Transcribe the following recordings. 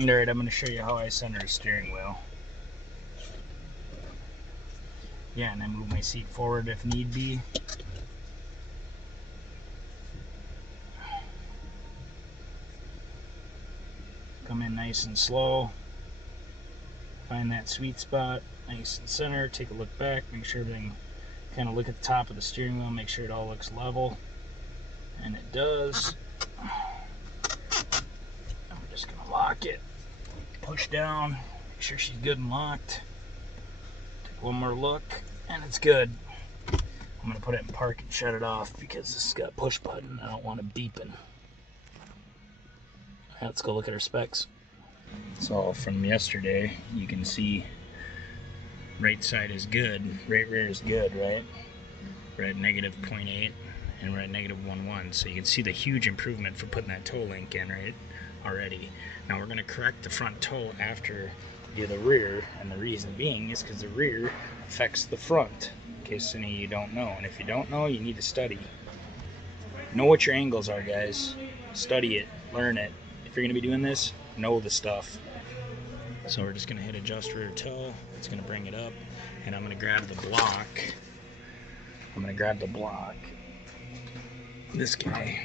Alright, I'm going to show you how I center a steering wheel. Yeah, and I move my seat forward if need be. Come in nice and slow. Find that sweet spot, nice and center. Take a look back, make sure everything, kind of look at the top of the steering wheel, make sure it all looks level. And it does. I'm just going to lock it. Push down, make sure she's good and locked. Take one more look, and it's good. I'm going to put it in park and shut it off because this has got a push button. I don't want it beeping. Let's go look at our specs. So from yesterday, you can see right side is good, right rear is good, right? We're at -0.8 and we're at -1.1. So you can see the huge improvement for putting that toe link in, right? Already. Now we're going to correct the front toe after we do the rear, and the reason being is because the rear affects the front, in case any of you don't know. And if you don't know, you need to study. Know what your angles are, guys. Study it, learn it. If you're going to be doing this, know the stuff. So we're just going to hit adjust rear toe. It's going to bring it up, and I'm going to grab the block. I'm going to grab the block. This guy.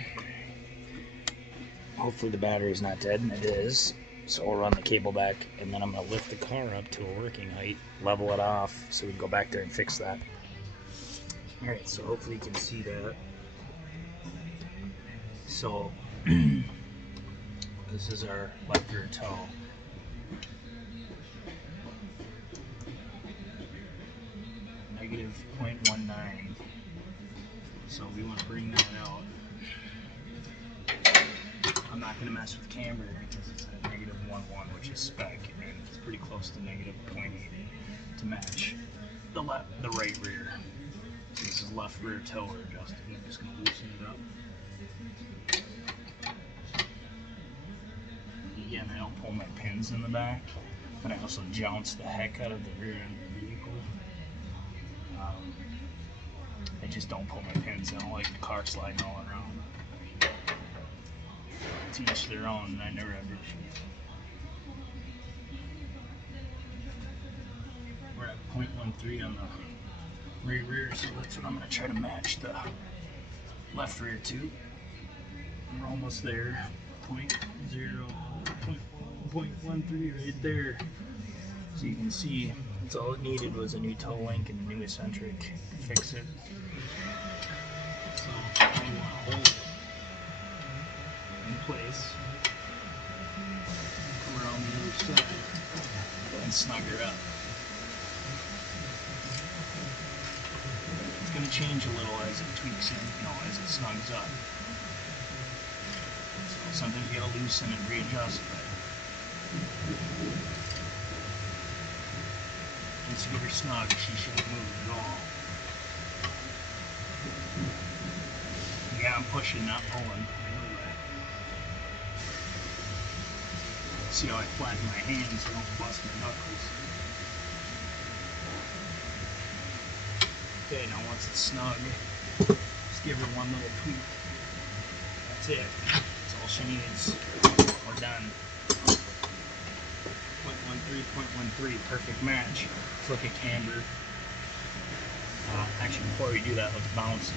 Hopefully the battery's not dead, and it is. So we'll run the cable back, and then I'm going to lift the car up to a working height, level it off, so we can go back there and fix that. Alright, so hopefully you can see that. So, this is our left rear toe. -0.19. So we want to bring that out. I'm not going to mess with camber because it's at -1.1, which is spec, and it's pretty close to -0.8 to match the right rear. So this is left rear toe we're adjusting. I'm just going to loosen it up. Again, I don't pull my pins in the back, but I also jounce the heck out of the rear end of the vehicle. I just don't pull my pins. I don't like the car sliding all around. To each their own, and I never have issues. We're at 0.13 on the rear, so that's what I'm going to try to match the left rear to. We're almost there. 0.13 right there. So you can see that's all it needed was a new toe link and a new eccentric to fix it. So I want to hold it in place, come around the other side, and snug her up. It's going to change a little as it tweaks in, as it snugs up. So sometimes you got to loosen and readjust, but once you get her snug, she shouldn't move at all. Yeah, I'm pushing, not pulling. I know that. See how I flatten my hands so I don't bust my knuckles. Okay, now once it's snug, just give her one little tweak. That's it. That's all she needs. We're done. 0.13, perfect match. Let's look at camber. Actually, before we do that, let's bounce it.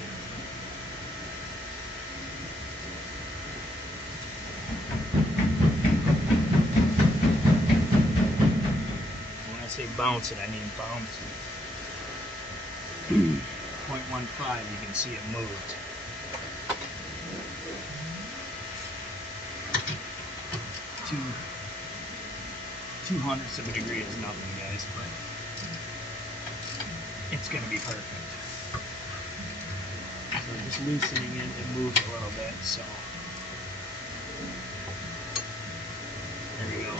When I say bounce it, I mean bounce it. 0.15, you can see it moved. Two hundredths of a degree is nothing, guys, but it's going to be perfect. So just loosening it, it moved a little bit, so there we go.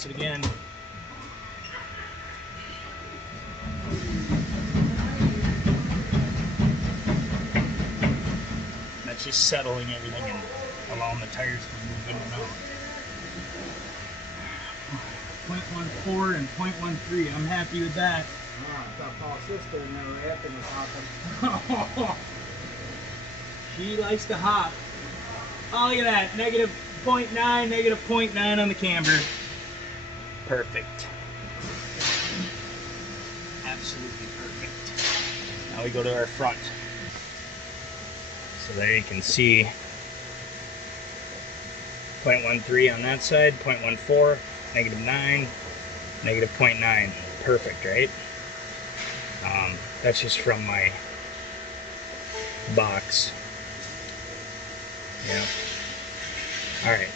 Bounce it again. That's just settling everything and allowing the tires to move in and out. 0.14 and 0.13. I'm happy with that. I thought Paul's sister in there rapping or something. She likes to hop. Oh, look at that. Negative 0.9, negative 0.9 on the camber. Perfect. Absolutely perfect. Now we go to our front. So there you can see 0.13 on that side, 0.14, negative 9, negative 0.9. Perfect, right? That's just from my box. Yeah. Alright.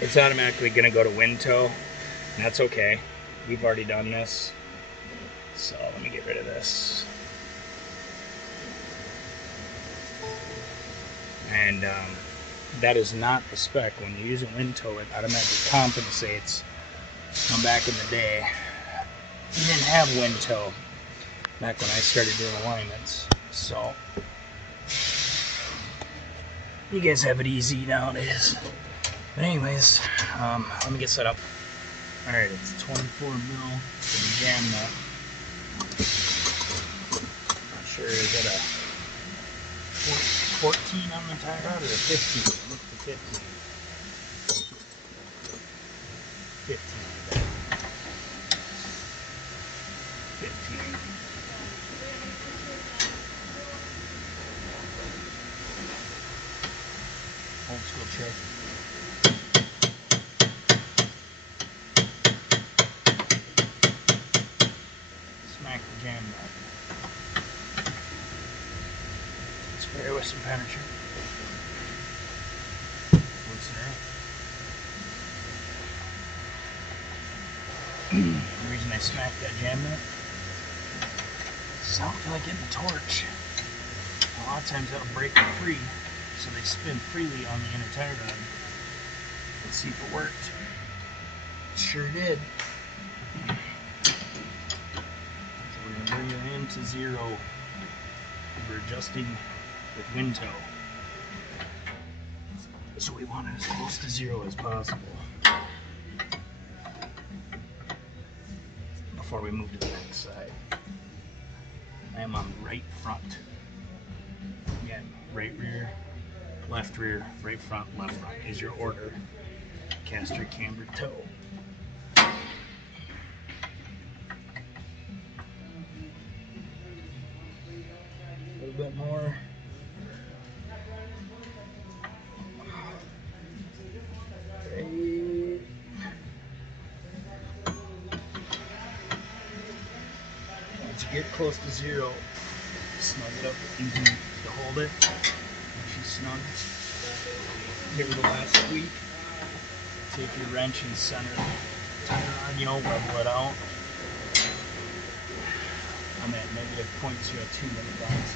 It's automatically going to go to wind toe, and that's okay. We've already done this. So let me get rid of this. And that is not the spec. When you're using wind toe, it automatically compensates. Now back in the day, you didn't have wind toe back when I started doing alignments. So you guys have it easy nowadays. But anyways, let me get set up. Alright, it's 24 mil for the jam nut. Not sure, is it a 14 on the tie rod or a 15? Look at the 15. 15. 15. Old school trick. Smack the jam nut. Spray with some penetrant. Loosen her up. The reason I smacked that jam nut is I don't feel like getting the torch. A lot of times that'll break them free, so they spin freely on the inner tie rod. Let's see if it worked. It sure did. So we're going to bring her in to 0. We're adjusting with wind toe. So we want it as close to 0 as possible before we move to the next side. I am on right front. Again, right rear, left rear, right front, left front is your order. Caster, camber, toe. A little bit more. Right. Once you get close to 0, snug it up easy to hold it. Once she's snug, give her the last squeak. Take your wrench and center the tie rod, you know, level it out. I'm at negative 0.02 minute bounce.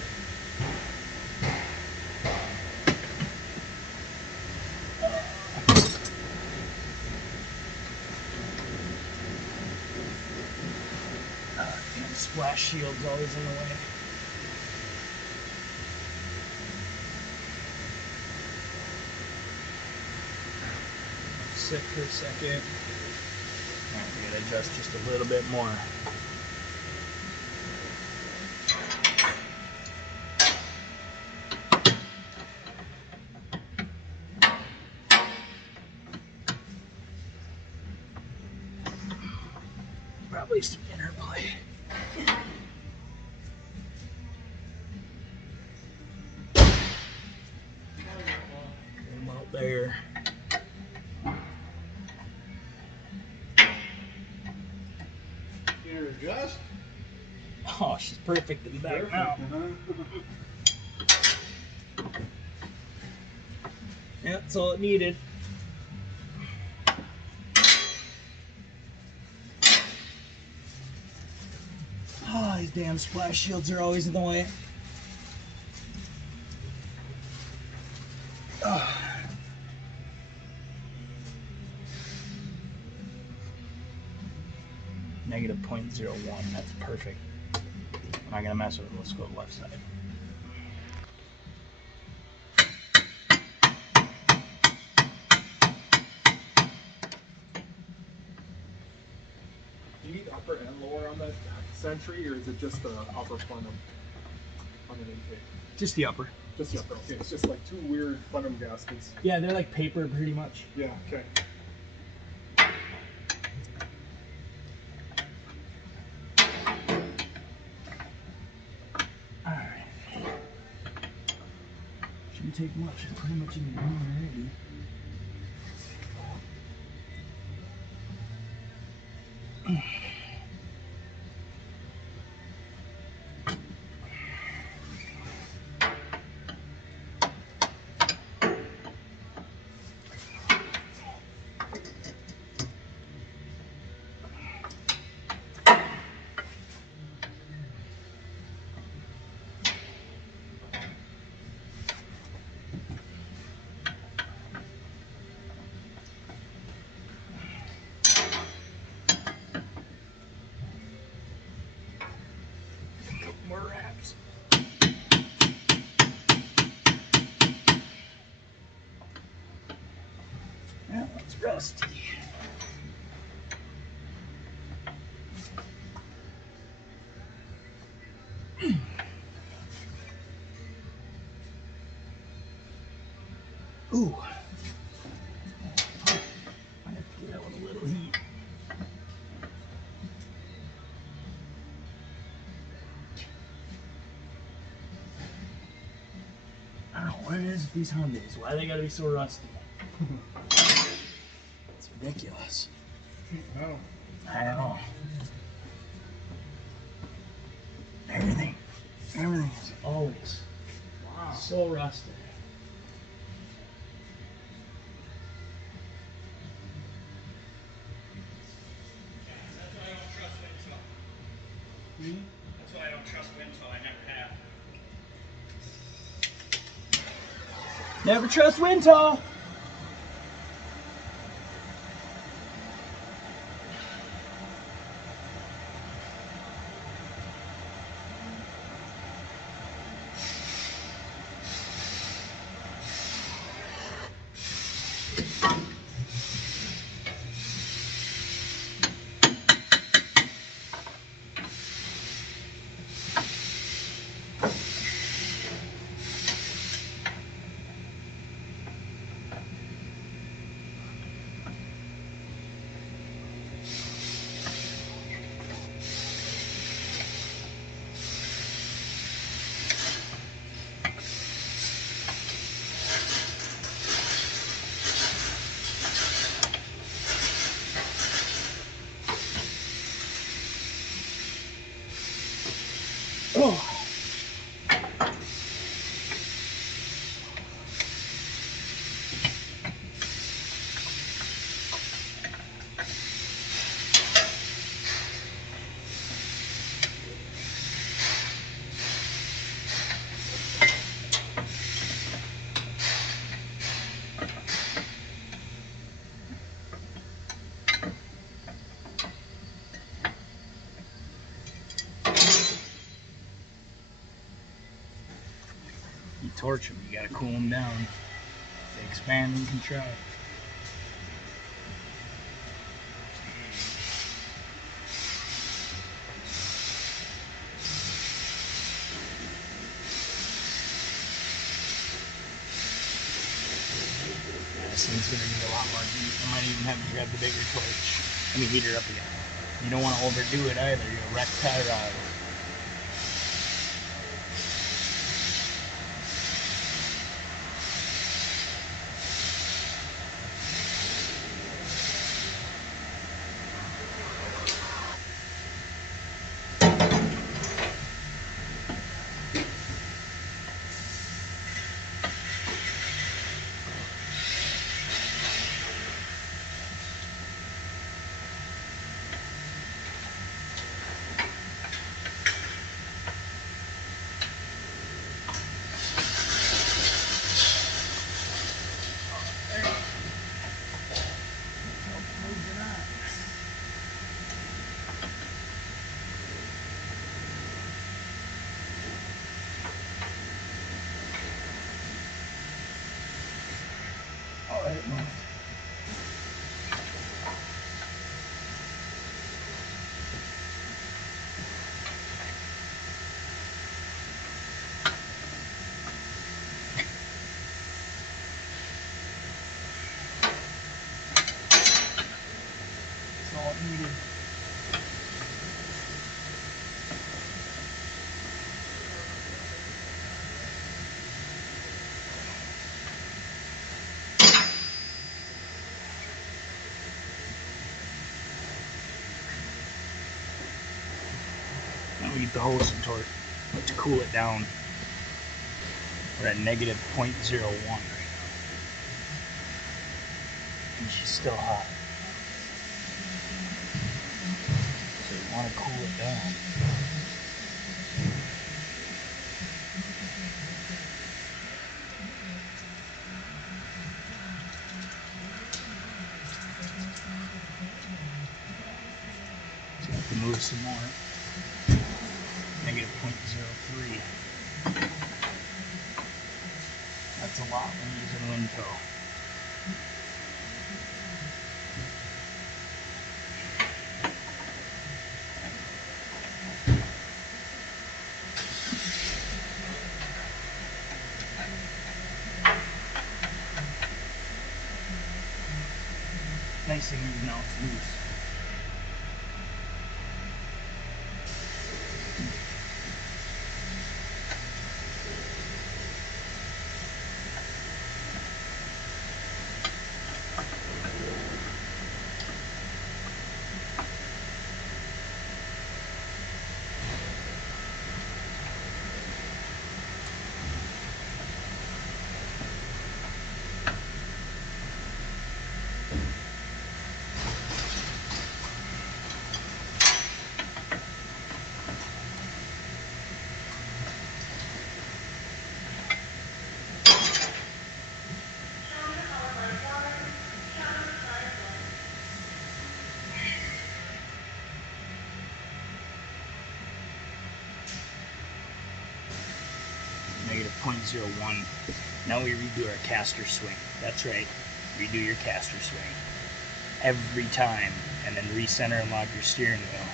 Splash shield's always in the way. Sit for a second. Alright, we gotta adjust just a little bit more. Probably some interplay. Come out there. Adjust? Oh, she's perfect in the back perfect, now. Yeah, that's all it needed. Oh, these damn splash shields are always in the way. Oh. negative 0.01. That's perfect. I'm not gonna mess with it. Let's go to the left side. Do you need upper and lower on that Sentry, or is it just the upper plenum on an intake? Just the upper. Just the upper, okay. It's just like two weird plenum gaskets. Yeah, they're like paper pretty much. Yeah, okay. Alright. Shouldn't take much. It's pretty much in the room already. More wraps. That one's rusty. Ooh. I have to get that with a little heat. I don't know what it is with these Hyundais. Why they gotta be so rusty? It's ridiculous. Oh. I know. Everything is always Wow. so rusted. That's why I don't trust Wintel. That's why I don't trust Wintel. I never have. Never trust Wintel. Oh. You torch them, you gotta cool them down. They expand and contract. This thing's gonna need a lot more heat. I might even have to grab the bigger torch. Let me heat her up again. You don't want to overdo it either. You'll wreck tie rod. let it move. That's all it needed. Now we get the hose and torque to cool it down. We're at negative 0.01 right now. And she's still hot. So you want to cool it down. So you have to move some more. Negative 0.03. That's a lot when using wind tow. Nice thing is now it's loose. Negative 0.01. Now we redo our caster swing. That's right, redo your caster swing every time, and then recenter and lock your steering wheel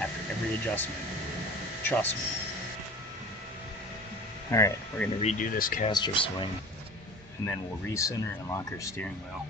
after every adjustment. Trust me. Alright, we're going to redo this caster swing, and then we'll recenter and lock our steering wheel.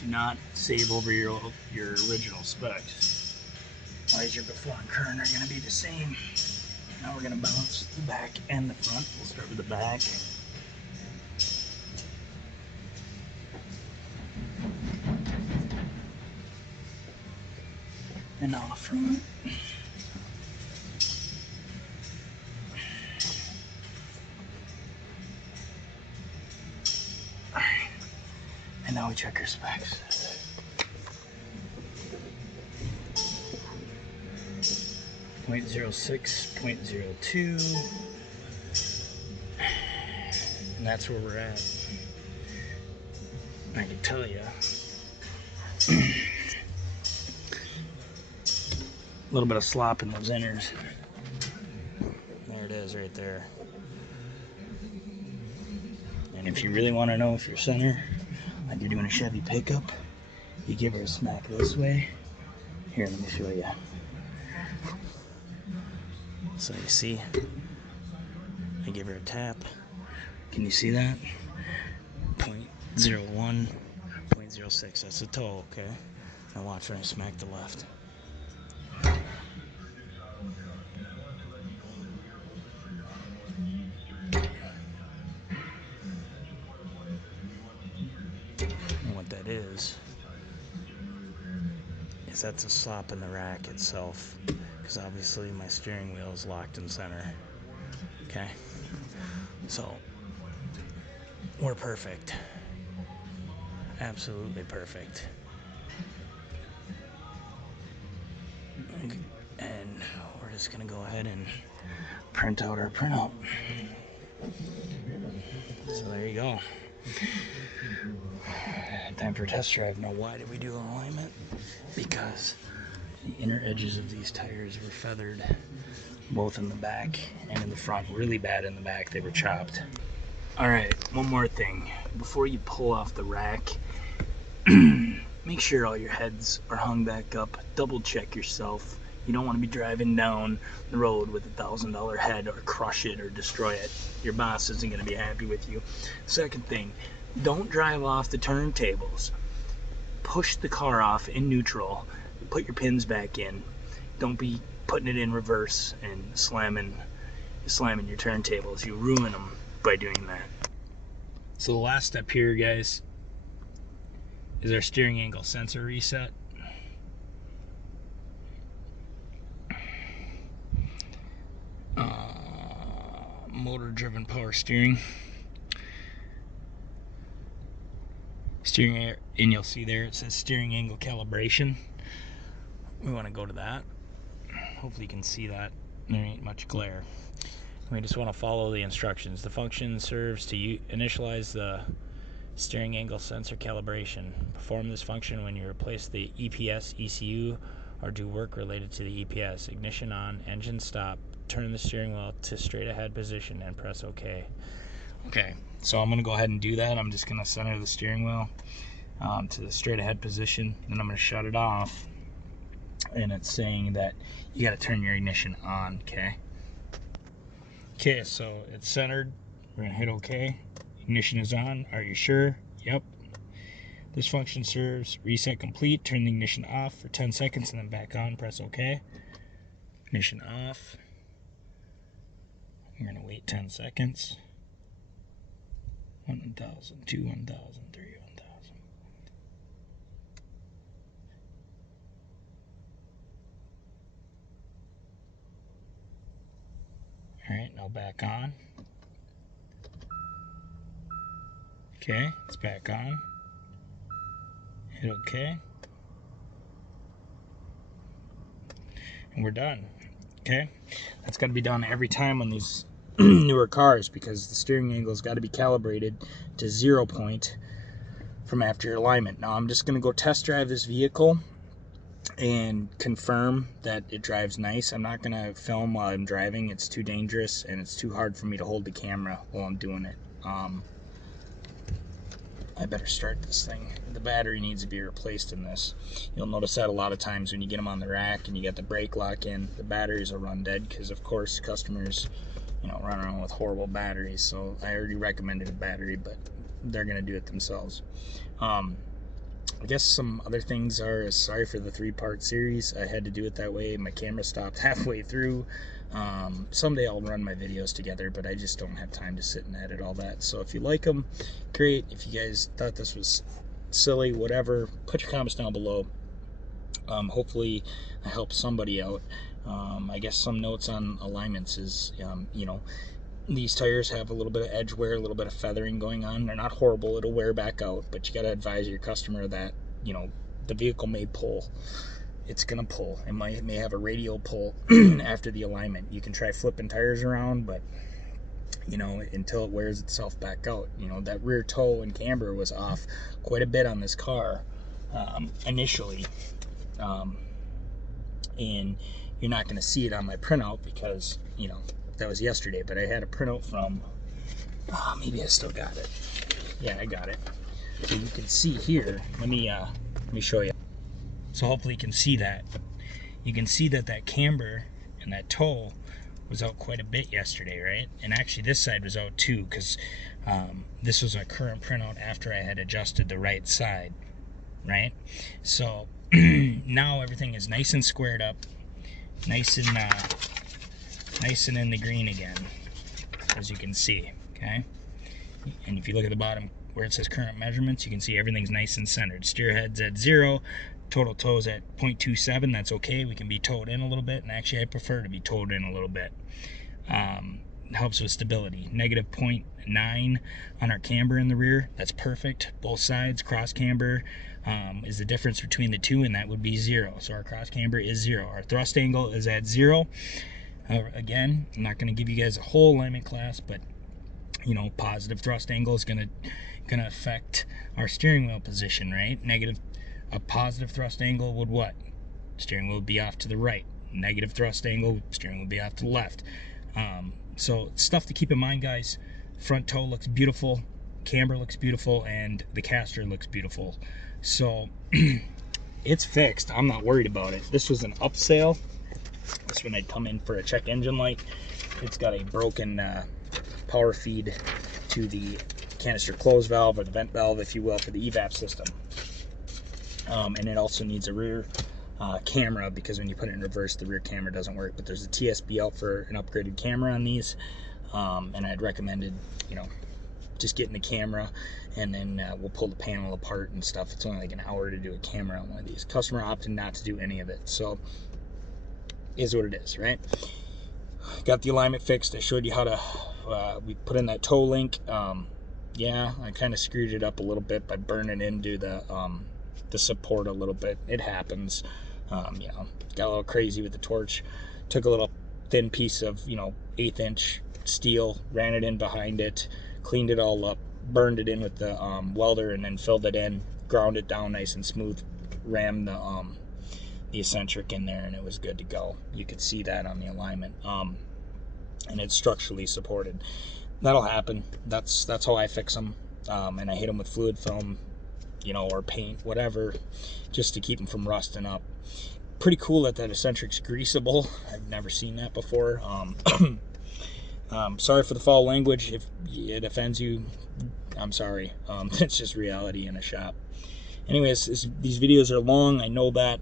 Do not save over your original specs. Otherwise your before and current are going to be the same. Now we're going to balance the back and the front. We'll start with the back. And now the front. And now we check our specs. .06, .02, and that's where we're at. I can tell you, a little bit of slop in those inners. There it is, right there. And if you really want to know if you're center, like you're doing a Chevy pickup, you give her a smack this way. Here, let me show you. So you see, I give her a tap. Can you see that? 0.01, 0.06. That's the toe, okay? Now watch when I smack the left. And what that is that's a slop in the rack itself, because obviously my steering wheel is locked in center. Okay, so we're perfect, absolutely perfect. And we're just gonna go ahead and print out our printout. So there you go. Time for a test drive. Now, why did we do alignment? Because the inner edges of these tires were feathered, both in the back and in the front. Really bad in the back. They were chopped. All right, one more thing. Before you pull off the rack, make sure all your heads are hung back up. Double check yourself. You don't want to be driving down the road with a $1,000 head or crush it or destroy it. Your boss isn't going to be happy with you. Second thing, don't drive off the turntables. Push the car off in neutral. Put your pins back in. Don't be putting it in reverse and slamming your turntables. You ruin them by doing that. So the last step here, guys, is our steering angle sensor reset. Motor driven power steering. And you'll see there it says steering angle calibration. We want to go to that. Hopefully you can see that. There ain't much glare. We just want to follow the instructions. The function serves to initialize the steering angle sensor calibration. Perform this function when you replace the EPS, ECU, or do work related to the EPS. Ignition on, engine stop, turn the steering wheel to straight ahead position and press OK. Okay, so I'm going to go ahead and do that. I'm just going to center the steering wheel to the straight ahead position. Then I'm going to shut it off. And it's saying that you got to turn your ignition on, okay? Okay, so it's centered. We're going to hit OK. Ignition is on. Are you sure? Yep. This function serves reset complete. Turn the ignition off for 10 seconds and then back on. Press OK. Ignition off. We're going to wait 10 seconds. 1,000, 2, 1,000, 3, 1,000. Alright, now back on. Okay, it's back on. Hit OK. And we're done. Okay? That's got to be done every time on these newer cars, because the steering angle's got to be calibrated to 0 point from after your alignment. Now I'm just going to go test drive this vehicle and confirm that it drives nice. I'm not going to film while I'm driving. It's too dangerous and it's too hard for me to hold the camera while I'm doing it. I better start this thing. The battery needs to be replaced in this. You'll notice that a lot of times when you get them on the rack and you get the brake lock in, the batteries will run dead, because of course customers, you know, run around with horrible batteries. So I already recommended a battery, but they're going to do it themselves. I guess some other things are, sorry for the 3-part series. I had to do it that way. My camera stopped halfway through. Someday I'll run my videos together, but I just don't have time to sit and edit all that. So if you like them, great. If you guys thought this was silly, whatever, put your comments down below. Hopefully I helped somebody out. I guess some notes on alignments is, you know, these tires have a little bit of edge wear, a little bit of feathering going on. They're not horrible. It'll wear back out, but you got to advise your customer that, you know, the vehicle may pull. It's going to pull. It may have a radial pull after the alignment. You can try flipping tires around, but, you know, until it wears itself back out. You know, that rear toe and camber was off quite a bit on this car initially. And you're not going to see it on my printout because, you know, that was yesterday, but I had a printout from, maybe I still got it. Yeah, I got it. So you can see here, let me show you. So hopefully you can see that. You can see that that camber and that toe was out quite a bit yesterday, right? And actually this side was out too, because this was a current printout after I had adjusted the right side, right? So now everything is nice and squared up, nice and in the green again, as you can see, okay? And if you look at the bottom where it says current measurements, you can see everything's nice and centered. Steer head's at 0, total toes at 0.27. That's okay. We can be towed in a little bit, and actually I prefer to be towed in a little bit. It helps with stability. Negative 0.9 on our camber in the rear. That's perfect. Both sides, cross camber is the difference between the two, and that would be 0. So our cross camber is 0. Our thrust angle is at 0. Again, I'm not going to give you guys a whole alignment class, but you know, positive thrust angle is gonna affect our steering wheel position, right? A positive thrust angle would what? Steering wheel would be off to the right. Negative thrust angle, steering wheel would be off to the left. So stuff to keep in mind, guys. Front toe looks beautiful, camber looks beautiful, and the caster looks beautiful. So it's fixed. I'm not worried about it. This was an upsale. This one I'd come in for a check engine light. It's got a broken power feed to the canister close valve, or the vent valve, if you will, for the evap system. And it also needs a rear camera, because when you put it in reverse, the rear camera doesn't work. But there's a TSB out for an upgraded camera on these, and I'd recommended, you know, just getting the camera, and then we'll pull the panel apart and stuff. It's only like an hour to do a camera on one of these. Customer opted not to do any of it, so is what it is, right? Got the alignment fixed. I showed you how to we put in that toe link. Yeah, I kind of screwed it up a little bit by burning into the support a little bit. It happens. You know, got a little crazy with the torch. Took a little thin piece of, you know, 1/8 inch steel, ran it in behind it, cleaned it all up, burned it in with the welder, and then filled it in, ground it down nice and smooth, rammed the eccentric in there, and it was good to go. You could see that on the alignment. And it's structurally supported. That'll happen. That's how I fix them. And I hit them with fluid film, you know, or paint, whatever, just to keep them from rusting up. Pretty cool that eccentric's greasable. I've never seen that before. Sorry for the foul language. If it offends you, I'm sorry. It's just reality in a shop. Anyways, these videos are long. I know that.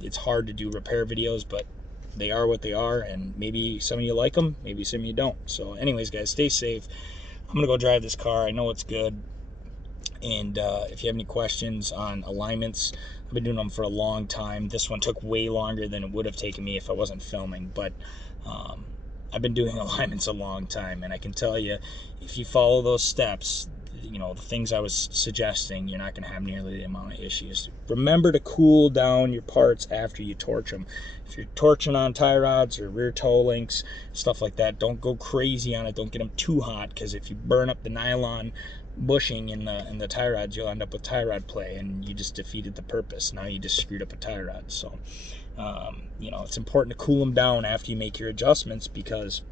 It's hard to do repair videos, but they are what they are, and maybe some of you like them, maybe some of you don't. So anyways, guys, stay safe. I'm gonna go drive this car. I know it's good. And if you have any questions on alignments, I've been doing them for a long time. This one took way longer than it would have taken me if I wasn't filming, but I've been doing alignments a long time, and I can tell you, if you follow those steps, you know, the things I was suggesting, you're not going to have nearly the amount of issues. Remember to cool down your parts after you torch them. If you're torching on tie rods or rear toe links, stuff like that, don't go crazy on it. Don't get them too hot, because if you burn up the nylon bushing in the tie rods, you'll end up with tie rod play, and you just defeated the purpose. Now you just screwed up a tie rod. So you know, it's important to cool them down after you make your adjustments, because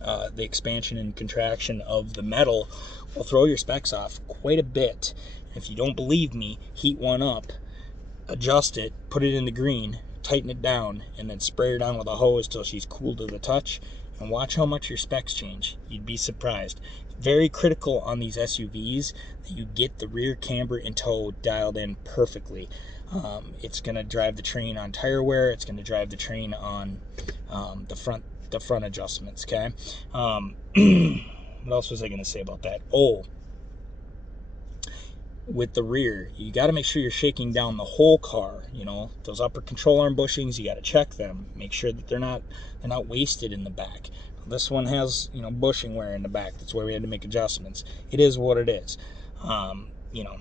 the expansion and contraction of the metal will throw your specs off quite a bit. If you don't believe me, heat one up, adjust it, put it in the green, tighten it down, and then spray her down with a hose till she's cool to the touch, and watch how much your specs change. You'd be surprised. Very critical on these SUVs that you get the rear camber and toe dialed in perfectly. It's going to drive the train on tire wear. It's going to drive the train on the front adjustments. Okay. What else was I going to say about that? Oh, with the rear, you got to make sure you're shaking down the whole car. You know, those upper control arm bushings, you got to check them. Make sure that they're not wasted in the back. This one has, you know, bushing wear in the back. That's why we had to make adjustments. It is what it is. You know,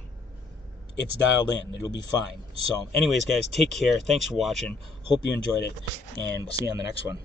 it's dialed in. It'll be fine. So anyways, guys, take care. Thanks for watching. Hope you enjoyed it, and we'll see you on the next one.